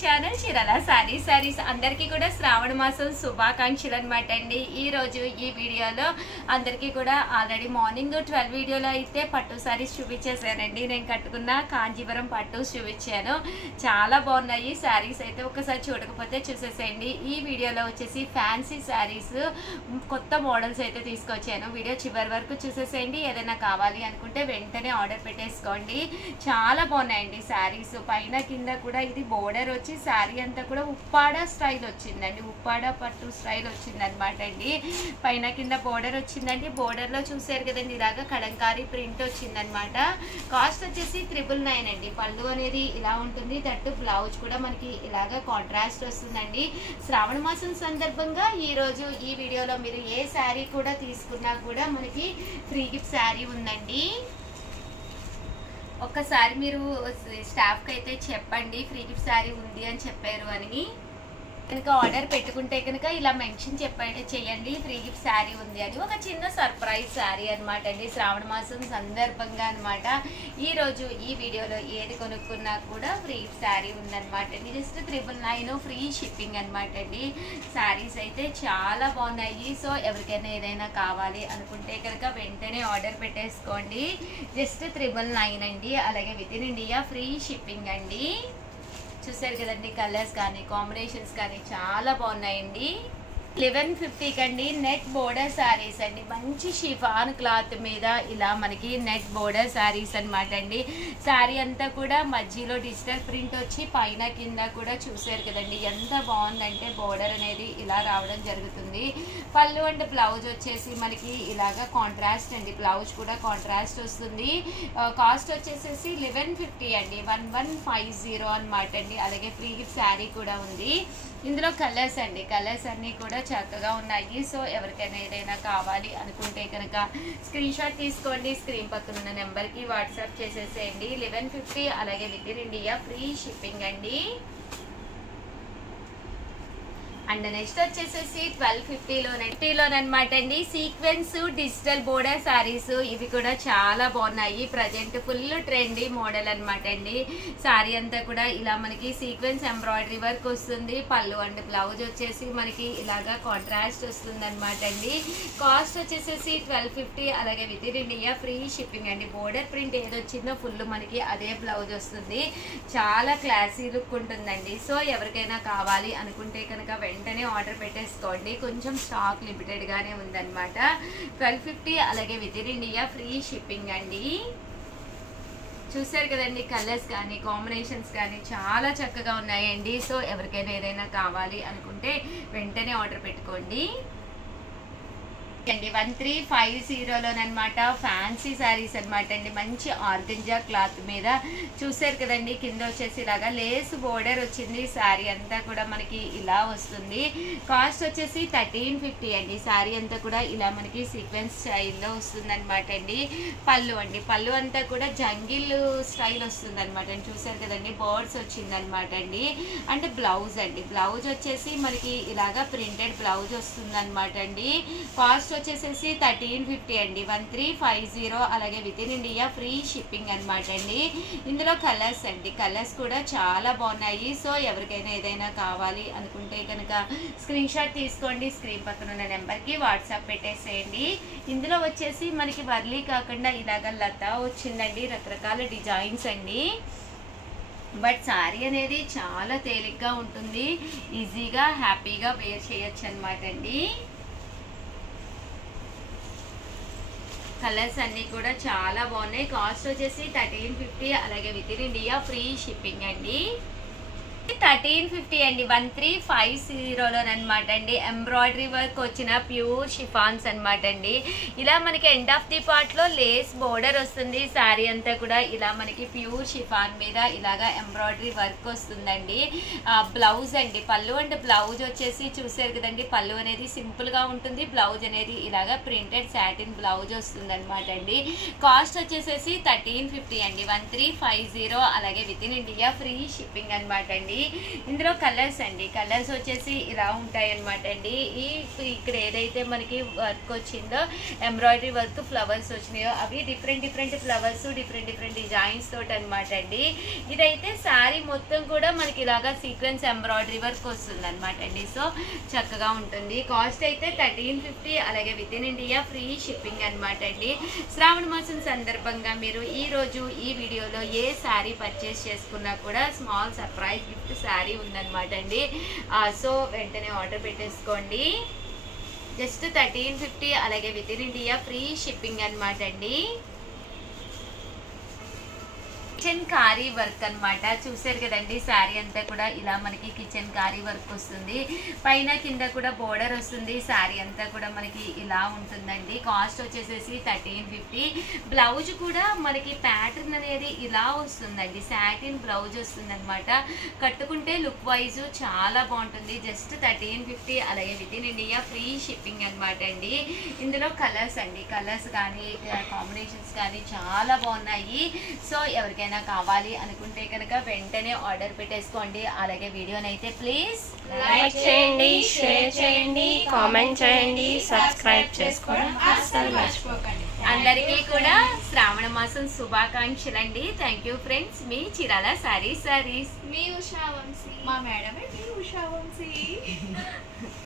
Channel Chirala saris అందరికీ కూడా శ్రావణ మాసం శుభాకాంక్షలు అన్నమాట అండి. ఈ రోజు ఈ వీడియోలో అందరికీ కూడా ఆల్రెడీ మార్నింగ్ 12 వీడియోలో అయితే పట్టు సారీస్ చూపించేసానండి. నేను కట్టుకున్న కాంజీవరం పట్టు చూపించాను, చాలా బాగున్నాయి సారీస్ అయితే. ఒకసారి చూడకపోతే చూసేసేయండి. ఈ వీడియోలో వచ్చేసి ఫ్యాన్సీ సారీస్ కొత్త మోడల్స్ అయితే తీసుకొచ్చాను. వీడియో చివరి వరకు చూసేసేయండి. ఏదైనా కావాలి అనుకుంటే వెంటనే ఆర్డర్ పెట్టేసుకోండి. చాలా బాగున్నాయండి సారీస్. పైన కింద కూడా ఇది బోర్డర్ వచ్చి సారీ అంతా కూడా ఉప్పాడ స్టైల్ వచ్చిందండి, ఉప్పాడ పట్టు స్టైల్ వచ్చింది అనమాట అండి. పైన కింద బోర్డర్ వచ్చిందండి. బోర్డర్ లో చూసారు కదండి, ఇలాగా కలంకారీ ప్రింట్ వచ్చిందనమాట. కాస్ట్ వచ్చేసి 999 అండి. పళ్ళు అనేది ఇలా ఉంటుంది, దట్టు బ్లౌజ్ కూడా మనకి ఇలాగా కాంట్రాస్ట్ వస్తుందండి. శ్రావణ మాసం సందర్భంగా ఈ రోజు ఈ వీడియోలో మీరు ఏ శారీ కూడా తీసుకున్నా కూడా మనకి ఫ్రీ గిఫ్ట్ శారీ ఉందండి. ఒక్కసారి మీరు స్టాఫ్కి అయితే చెప్పండి ఫ్రీ గిఫ్ట్ శారీ ఉంది అని చెప్పారు అని. కనుక ఆర్డర్ పెట్టుకుంటే కనుక ఇలా మెన్షన్ చేయండి ఫ్రీ గిఫ్ట్ శారీ ఉంది అని. ఒక చిన్న సర్ప్రైజ్ శారీ అనమాట అండి, శ్రావణ మాసం సందర్భంగా అనమాట. ఈరోజు ఈ వీడియోలో ఏది కొనుక్కున్నా కూడా ఫ్రీ గిఫ్ట్ శారీ ఉందన్నమాట అండి. జస్ట్ 999 ఫ్రీ షిప్పింగ్ అనమాట అండి. శారీస్ అయితే చాలా బాగున్నాయి. సో ఎవరికైనా ఏదైనా కావాలి అనుకుంటే కనుక వెంటనే ఆర్డర్ పెట్టేసుకోండి. జస్ట్ 999 అండి. అలాగే with in India free shipping అండి. చూసారు కదండి, కలర్స్ కానీ కాంబినేషన్స్ కానీ చాలా బాగున్నాయండి. 1150 కండి నెట్ బోర్డర్ శారీస్ అండి. మంచి షిఫాన్ క్లాత్ మీద ఇలా మనకి నెట్ బోర్డర్ శారీస్ అనమాట అండి. శారీ అంతా కూడా మధ్యలో డిజిటల్ ప్రింట్ వచ్చి పైన కింద కూడా చూసారు కదండి ఎంత బాగుందంటే బోర్డర్ అనేది ఇలా రావడం జరుగుతుంది. పళ్ళు అండ్ బ్లౌజ్ వచ్చేసి మనకి ఇలాగా కాంట్రాస్ట్ అండి, బ్లౌజ్ కూడా కాంట్రాస్ట్ వస్తుంది. కాస్ట్ వచ్చేసేసి 1150 అండి, 1150 అనమాట అండి. అలాగే ఫ్రీ గిఫ్ట్ శారీ కూడా ఉంది. ఇందులో కలర్స్ అండి, కలర్స్ అన్నీ కూడా చక్కగా ఉన్నాయి. సో ఎవరికైనా ఏదైనా కావాలి అనుకుంటే కనుక స్క్రీన్ షాట్ తీసుకోండి. స్క్రీన్ పక్కన ఉన్న నెంబర్కి వాట్సాప్ చేసేసేయండి. 1150 అలాగే with in India free shipping అండి. అండ్ నెక్స్ట్ వచ్చేసేసి 1250లోనమాట అండి. సీక్వెన్స్ డిజిటల్ బోర్డర్ శారీస్ ఇవి కూడా చాలా బాగున్నాయి. ప్రజెంట్ ఫుల్ ట్రెండీ మోడల్ అనమాట అండి. శారీ అంతా కూడా ఇలా మనకి సీక్వెన్స్ ఎంబ్రాయిడరీ వర్క్ వస్తుంది. పళ్ళు అండ్ బ్లౌజ్ వచ్చేసి మనకి ఇలాగా కాంట్రాస్ట్ వస్తుంది అనమాట అండి. కాస్ట్ వచ్చేసేసి 1250 అలాగే with in India free shipping అండి. బోర్డర్ ప్రింట్ ఏదొచ్చిందో ఫుల్ మనకి అదే బ్లౌజ్ వస్తుంది. చాలా క్లాసీ లుక్ ఉంటుందండి. సో ఎవరికైనా కావాలి అనుకుంటే కనుక వెంటనే ఆర్డర్ పెట్టేసుకోండి. కొంచెం స్టాక్ లిమిటెడ్ గానే ఉందన్నమాట. 1250 అలాగే with in India free shipping అండి. చూసారు కదండి, కలర్స్ కానీ కాంబినేషన్స్ కానీ చాలా చక్కగా ఉన్నాయండి. సో ఎవరికైనా ఏదైనా కావాలి అనుకుంటే వెంటనే ఆర్డర్ పెట్టుకోండి. 1350లోనమాట ఫ్యాన్సీ శారీస్ అనమాట అండి. మంచి ఆర్గంజా క్లాత్ మీద చూసారు కదండి, కింద వచ్చేసి ఇలాగా లేస్ బోర్డర్ వచ్చింది. శారీ అంతా కూడా మనకి ఇలా వస్తుంది. కాస్ట్ వచ్చేసి 1350 అండి. శారీ అంతా కూడా ఇలా మనకి సీక్వెన్స్ స్టైల్లో వస్తుంది అనమాట అండి. పళ్ళు అండి, పళ్ళు అంతా కూడా జంగిల్ స్టైల్ వస్తుంది అనమాట అండి. చూసారు కదండి, బర్డ్స్ వచ్చింది అనమాట అండి. అండ్ బ్లౌజ్ అండి, బ్లౌజ్ వచ్చేసి మనకి ఇలాగా ప్రింటెడ్ బ్లౌజ్ వస్తుంది అనమాట అండి. కాస్ట్ వచ్చేసేసి 1350 అండి, 1350 అలాగే with in India free shipping అనమాట అండి. ఇందులో కలర్స్ అండి, కలర్స్ కూడా చాలా బాగున్నాయి. సో ఎవరికైనా ఏదైనా కావాలి అనుకుంటే కనుక స్క్రీన్ షాట్ తీసుకోండి. స్క్రీన్ పక్కన ఉన్న నెంబర్కి వాట్సాప్ పెట్టేసేయండి. ఇందులో వచ్చేసి మనకి వర్లీ కాకుండా ఇలాగ లతా వచ్చిందండి, రకరకాల డిజైన్స్ అండి. బట్ శారీ అనేది చాలా తేలిగ్గా ఉంటుంది, ఈజీగా హ్యాపీగా వేర్ చేయొచ్చు అనమాట అండి. కలర్స్ అన్నీ కూడా చాలా బాగున్నాయి. కాస్ట్ వచ్చేసి 1350 అలాగే with in India free shipping అండి. 1350 అండి, 1350లోనమాట అండి. ఎంబ్రాయిడరీ వర్క్ వచ్చిన ప్యూర్ షిఫాన్స్ అనమాట అండి. ఇలా మనకి ఎండ్ ఆఫ్ ది పార్ట్ లో లేస్ బోర్డర్ వస్తుంది. శారీ అంతా కూడా ఇలా మనకి ప్యూర్ షిఫాన్ మీద ఇలాగా ఎంబ్రాయిడరీ వర్క్ వస్తుందండి. బ్లౌజ్ అండి, పళ్ళు అండ్ బ్లౌజ్ వచ్చేసి చూసారు కదండి, పళ్ళు అనేది సింపుల్ గా ఉంటుంది, బ్లౌజ్ అనేది ఇలాగా ప్రింటెడ్ సాటిన్ బ్లౌజ్ వస్తుంది అనమాట అండి. కాస్ట్ వచ్చేసేసి 1350 అండి, 1350 అలాగే with in India free shipping అనమాట అండి. వస్తుంది. ఇందులో కలర్స్ అండి, కలర్స్ వచ్చేసి ఇలా ఉంటాయి అనమాట అండి. ఇక్కడ ఏదైతే మనకి వర్క్ వచ్చిందో ఎంబ్రాయిడరీ వర్క్ ఫ్లవర్స్ వచ్చినాయో అవి డిఫరెంట్ ఫ్లవర్స్ డిఫరెంట్ డిజైన్స్ తోటి అనమాట అండి. ఇదైతే శారీ మొత్తం కూడా మనకి ఇలాగా సీక్వెన్స్ ఎంబ్రాయిడరీ వర్క్ వస్తుంది అనమాట అండి. సో చక్కగా ఉంటుంది. కాస్ట్ అయితే 1350, అలాగే with in India free shipping అనమాట అండి. శ్రావణ మాసం సందర్భంగా మీరు ఈ రోజు ఈ వీడియోలో ఏ శారీ పర్చేస్ చేసుకున్నా కూడా స్మాల్ సర్ప్రైజ్ గిఫ్ట్ శారీ ఉందన్నమాట అండి. సో వెంటనే ఆర్డర్ పెట్టేసుకోండి. జస్ట్ 1350, అలాగే with in India free shipping అనమాట అండి. కిచెన్ కారీ వర్క్ అనమాట. చూసారు కదండి, శారీ అంతా కూడా ఇలా మనకి కిచెన్ కారీ వర్క్ వస్తుంది. పైన కింద కూడా బోర్డర్ వస్తుంది. శారీ అంతా కూడా మనకి ఇలా ఉంటుందండి. కాస్ట్ వచ్చేసేసి 1350. బ్లౌజ్ కూడా మనకి ప్యాటర్న్ అనేది ఇలా వస్తుందండి. సాటిన్ బ్లౌజ్ వస్తుంది అనమాట. కట్టుకుంటే లుక్ వైజ్ చాలా బాగుంటుంది. జస్ట్ 1350, అలాగే with in India free shipping అనమాట అండి. ఇందులో కలర్స్ అండి, కలర్స్ కానీ కాంబినేషన్స్ కానీ చాలా బాగున్నాయి. సో ఎవరికైనా కావాలి అనుకుంటే కనుక వెంటనే ఆర్డర్ పెట్టేసుకోండి. అలాగే వీడియోనైతే ప్లీజ్ లైక్ చేయండి, షేర్ చేయండి, కామెంట్ చేయండి, సబ్స్క్రైబ్ చేసుకోవడం అస్సలు మర్చిపోకండి. అందరికీ కూడా శ్రావణ మాసం శుభాకాంక్షలు అండి. Thank you friends. మీ చీరాల సారీస్ మీ ఉషా వంశీ, మా మేడమే మీ ఉషా వంశీ.